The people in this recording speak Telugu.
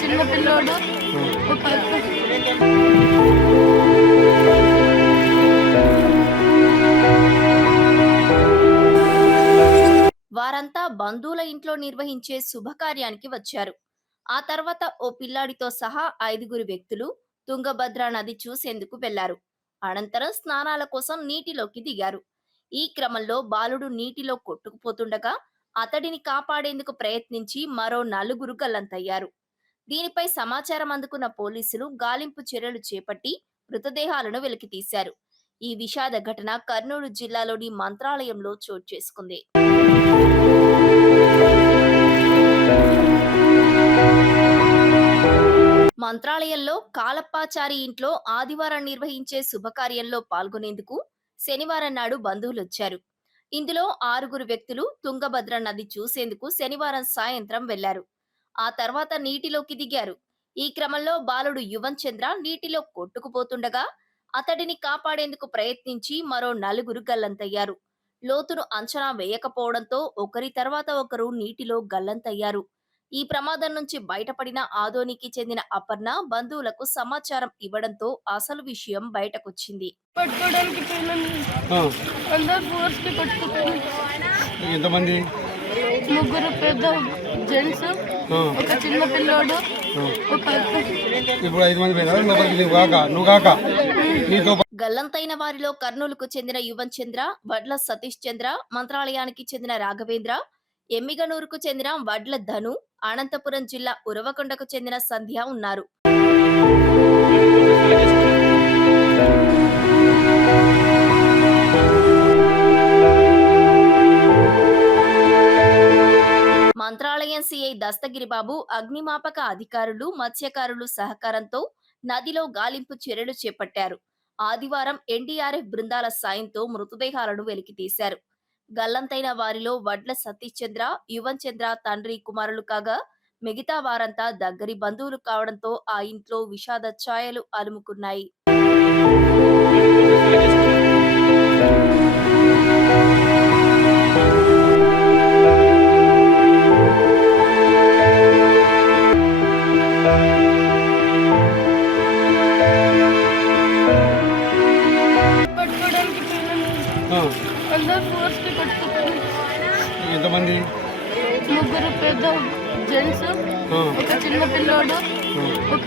చిన్న పిల్లోడు వారంతా బంధువుల ఇంట్లో నిర్వహించే శుభకార్యానికి వచ్చారు. ఆ తర్వాత ఓ పిల్లాడితో సహా 5గురు వ్యక్తులు తుంగభద్ర నది చూసేందుకు వెళ్లారు. అనంతరం స్నానాల కోసం నీటిలోకి దిగారు. ఈ క్రమంలో బాలుడు నీటిలో కొట్టుకుపోతుండగా అతడిని కాపాడేందుకు ప్రయత్నించి మరో 4గురు గల్లంతయ్యారు. దీనిపై సమాచారం అందుకున్న పోలీసులు గాలింపు చర్యలు చేపట్టి మృతదేహాలను వెలికితీశారు. ఈ విషాద ఘటన కర్నూలు జిల్లాలోని మంత్రాలయంలో చోటు చేసుకుంది. మంత్రాలయంలో కాలప్పాచారి ఇంట్లో ఆదివారం నిర్వహించే శుభకార్యంలో పాల్గొనేందుకు శనివారం నాడు బంధువులొచ్చారు. ఇందులో 6గురు వ్యక్తులు తుంగభద్ర నది చూసేందుకు శనివారం సాయంత్రం వెళ్లారు. ఆ తర్వాత నీటిలోకి దిగారు. ఈ క్రమంలో బాలుడు యువన్ చంద్ర నీటిలో కొట్టుకుపోతుండగా అతడిని కాపాడేందుకు ప్రయత్నించి మరో 4గురు గల్లంతయ్యారు. లోతును అంచనా వేయకపోవడంతో ఒకరి తర్వాత ఒకరు నీటిలో గల్లంతయ్యారు. ఈ ప్రమాదం నుంచి బయటపడిన ఆదోనికి చెందిన అపర్ణ బంధువులకు సమాచారం ఇవ్వడంతో అసలు విషయం బయటకొచ్చింది. పట్టుకోవడానికి పోయినాను. ఆ, అందరు ఫోర్స్ కి పట్టుకుపోయాను. ఎంతమంది? ముగ్గురు పెద్ద జెంట్స్, ఆ, ఒక చిన్న పిల్లోడు, ఆ. ఒక ఇప్పుడు 5 మంది పోయినారు. లోపలికి నువ్వు కాక నీతో గల్లంతైన వారిలో కర్నూలుకు చెందిన యువన్ చంద్ర, వడ్ల సతీష్ చంద్ర, మంత్రాలయానికి చెందిన రాఘవేంద్ర, ఎమ్మిగనూరుకు చెందిన వడ్ల ధను, అనంతపురం జిల్లా ఉరవకొండకు చెందిన సంధ్య ఉన్నారు. మంత్రాలయం సిఐ దస్తగిరిబాబు, అగ్నిమాపక అధికారులు, మత్స్యకారులు సహకారంతో నదిలో గాలింపు చర్యలు చేపట్టారు. ఆదివారం ఎన్డీఆర్ఎఫ్ బృందాల సాయంతో మృతదేహాలను వెలికితీశారు. గల్లంతైన వారిలో వడ్ల సతీష్ చంద్ర, యువన్ చంద్ర తండ్రి కుమారులు కాగా మిగతా వారంతా దగ్గరి బంధువులు కావడంతో ఆ ఇంట్లో విషాద ఛాయలు అలుముకున్నాయి. పట్టుకోవడానికి పోయినాను. ఆ, అందరు ఫోర్స్ కి పట్టుకుపోయాను. ఎంతమంది? ముగ్గురు పెద్ద జెంట్స్, ఆ, ఒక చిన్న పిల్లోడు, ఆ. ఒక